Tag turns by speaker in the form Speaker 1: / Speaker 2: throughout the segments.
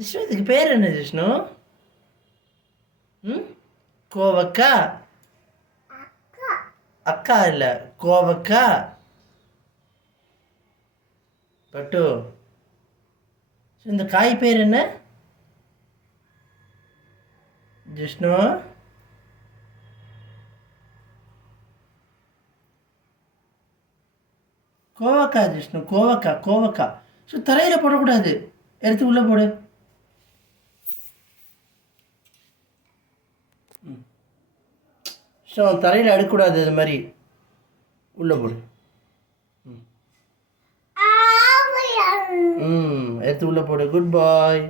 Speaker 1: விஷ்ணு இதுக்கு பேர் என்ன ஜிஷ்ணு? ம்? கோவக்கா? அக்கா இல்லை கோவக்கா? பட்டு. இந்த காய் பேர் என்ன? ஜிஷ்ணு? கோவக்கா ஜிஷ்ணு கோவக்கா கோவக்கா. ஸோ தரையில் போடக்கூடாது. எடுத்து உள்ளே போடு. ஸோ தரையில் அடுக்கக்கூடாது இது மாதிரி. உள்ளே போடு. ம் எடுத்து உள்ளே போடு. குட் பாய்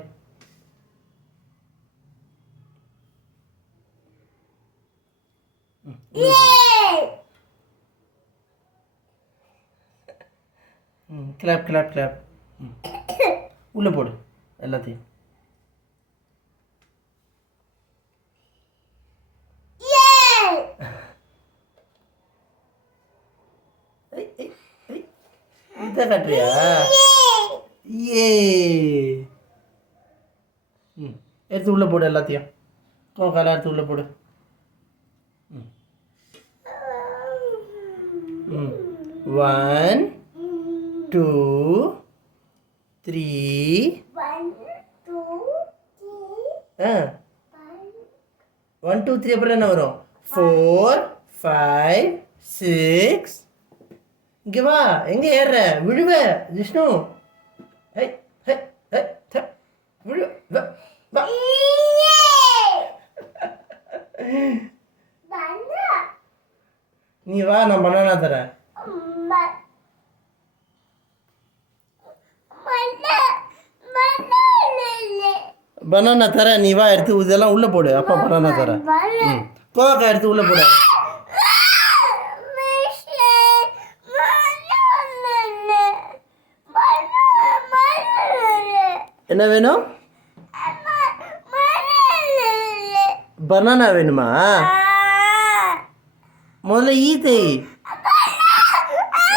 Speaker 1: ம் கிளாப் கிளாப் கிளாப் ம். உள்ளே போடு. எல்லாத்தையும். இதை காட்டுறியா? ஏ. ம் எடுத்து உள்ளே போடு எல்லாத்தையும். கோக்கால எடுத்து உள்ளே போடு. ம். ம். ஒன் டூ த்ரீ ஆ. ஒன் டூ த்ரீ அப்புறம் என்ன வரும்? ஃபோர் ஃபைவ் சிக்ஸ் இங்கே வா எங்கே ஏறுற? விழுவ விஷ்ணு. ஹை ஹை ஹை த விழு நீ வா நான் பண்ணா தரேன். பனானா தரேன் நீ வா எடுத்து இதெல்லாம் உள்ளே போடு. அப்பா பனானா தரேன். ம். எடுத்து உள்ளே போடு. என்ன வேணும்? பனானா வேணுமா? முதல்ல ஈ தேய்.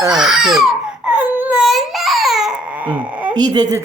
Speaker 1: ஆ சரி. ஈ தேய்ச்சி